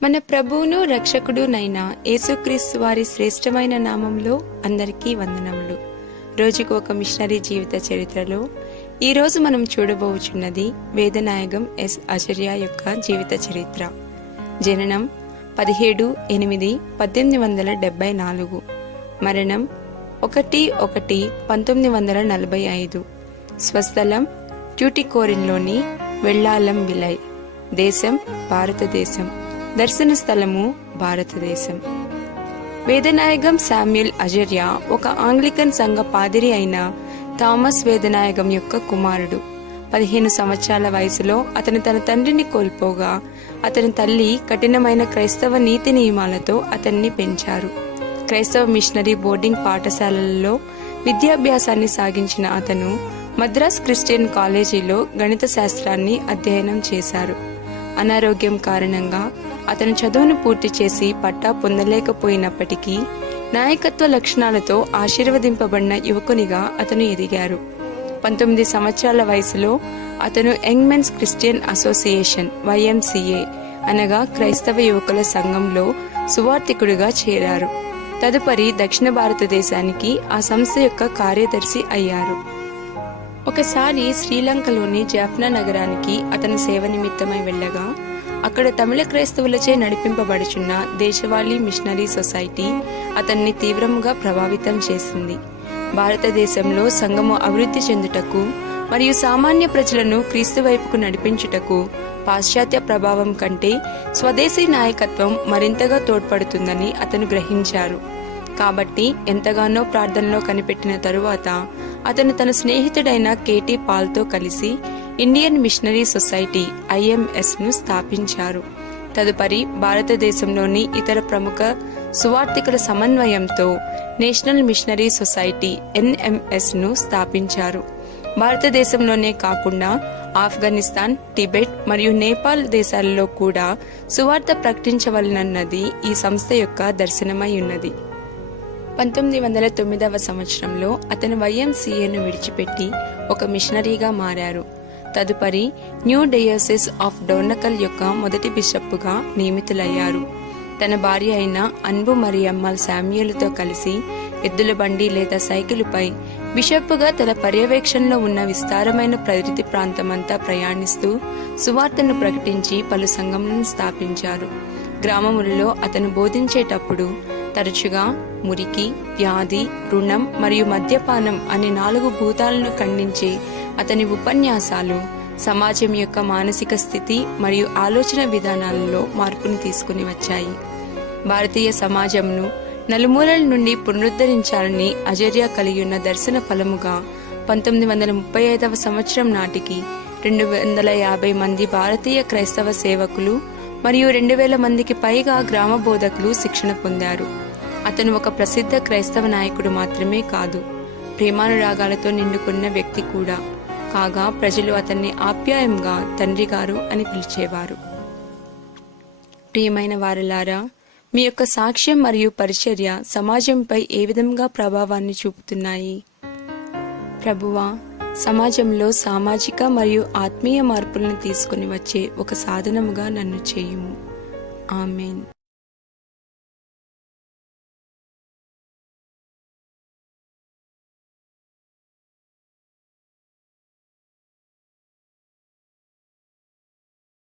మన ప్రభువును రక్షకుడునైన యేసుక్రీస్తు వారి శ్రేష్టమైన నామంలో అందరికీ వందనములు. రోజుకు ఒక మిషనరీ జీవిత చరిత్రలో ఈరోజు మనం చూడబోచున్నది వేదనాయగం ఎస్ ఆచార్య యొక్క జీవిత చరిత్ర. జననం 17/8/1874, మరణం 1/1/1945, స్వస్థలం ట్యూటికోరిన్లోని వెళ్లాలం విలై, దేశం భారతదేశం, దర్శన స్థలము భారతదేశం. వేదనాయగం శామ్యూల్ అజర్య ఒక ఆంగ్లికన్ సంఘ పాదిరి అయిన థామస్ వేదనాయగం యొక్క కుమారుడు. 15 సంవత్సరాల వయసులో అతను తన తండ్రిని కోల్పోగా అతని తల్లి కఠినమైన క్రైస్తవ నీతి నియమాలతో అతన్ని పెంచారు. క్రైస్తవ మిషనరీ బోర్డింగ్ పాఠశాలలలో విద్యాభ్యాసాన్ని సాగించిన అతను మద్రాస్ క్రిస్టియన్ కాలేజీలో గణిత శాస్త్రాన్ని అధ్యయనం చేశారు. అనారోగ్యం కారణంగా అతను చదువును పూర్తి చేసి పట్టా పొందలేకపోయినప్పటికీ నాయకత్వ లక్షణాలతో ఆశీర్వదింపబడిన యువకునిగా అతను ఎదిగారు. 19 సంవత్సరాల వయసులో అతను Young Men's Christian Association YMCA అనగా క్రైస్తవ యువకుల సంఘంలో సువార్థికుడిగా చేరారు. తదుపరి దక్షిణ భారతదేశానికి ఆ సంస్థ యొక్క కార్యదర్శి అయ్యారు. ఒకసారి శ్రీలంకలోని జాఫ్నా నగరానికి అతను సేవ నిమిత్తమై వెళ్ళగా అక్కడ తమిళ క్రైస్తవులచే నడిపింపబడుచున్న దేశవాళీ మిషనరీ సొసైటీ అతన్ని తీవ్రంగా ప్రభావితం చేసింది. భారతదేశంలో సంఘము అభివృద్ధి చెందుటకు మరియు సామాన్య ప్రజలను క్రీస్తు వైపుకు నడిపించుటకు పాశ్చాత్య ప్రభావం కంటే స్వదేశీ నాయకత్వం మరింతగా తోడ్పడుతుందని అతను గ్రహించారు. కాబట్టి ఎంతగానో ప్రార్థనలో కనిపెట్టిన తరువాత అతను తన స్నేహితుడైన కేటీ పాల్తో కలిసి ఇండియన్ మిషనరీ సొసైటీ IMS ను స్థాపించారు. తదుపరి భారతదేశంలోని ఇతర ప్రముఖ సువార్థికుల సమన్వయంతో నేషనల్ మిషనరీ సొసైటీ NMS ను స్థాపించారు. భారతదేశంలోనే కాకుండా ఆఫ్ఘనిస్తాన్, టిబెట్ మరియు నేపాల్ దేశాలలో కూడా సువార్త ప్రకటించవలనన్నది ఈ సంస్థ యొక్క దర్శనమై ఉన్నది. 1909వ సంవత్సరంలో అతను YMCAను విడిచిపెట్టి ఒక మిషనరీగా మారారు. తదుపరి న్యూ డయోసిస్ ఆఫ్ డోర్నకల్ యొక్క మొదటి బిషప్పుగా నియమితులయ్యారు. తన భార్య అయిన అన్బు మరియమ్మ శామ్యూలుతో కలిసి ఎద్దుల బండి లేదా సైకిలుపై బిషప్పుగా తన పర్యవేక్షణలో ఉన్న విస్తారమైన ప్రకృతి ప్రాంతమంతా ప్రయాణిస్తూ సువార్తను ప్రకటించి పలు సంఘములను స్థాపించారు. గ్రామములలో అతను బోధించేటప్పుడు తరచుగా మురికి, వ్యాధి, రుణం మరియు మద్యపానం అనే 4 భూతాలను ఖండించే అతని ఉపన్యాసాలు సమాజం యొక్క మానసిక స్థితి మరియు ఆలోచన విధానాలలో మార్పును తీసుకుని వచ్చాయి. భారతీయ సమాజంను నలుమూలల నుండి పునరుద్ధరించాలని అజర్య కలిగి ఉన్న దర్శన ఫలముగా 1935వ సంవత్సరం నాటికి 250 మంది భారతీయ క్రైస్తవ సేవకులు మరియు 2000 మందికి పైగా గ్రామ బోధకులు శిక్షణ పొందారు. అతను ఒక ప్రసిద్ధ క్రైస్తవ నాయకుడు మాత్రమే కాదు, ప్రేమానురాగాలతో నిండుకున్న వ్యక్తి కూడా కాగా ప్రజలు అతన్ని ఆప్యాయంగా తండ్రి గారు అని పిలిచేవారు. ప్రియమైన వారలారా, మీ యొక్క సాక్ష్యం మరియు పరిచర్య సమాజంపై ఏ విధంగా ప్రభావాన్ని చూపుతున్నాయి? ప్రభువా, సమాజంలో సామాజిక మరియు ఆత్మీయ మార్పులను తీసుకుని వచ్చే ఒక సాధనముగా నన్ను చేయుము. ఆమేన్.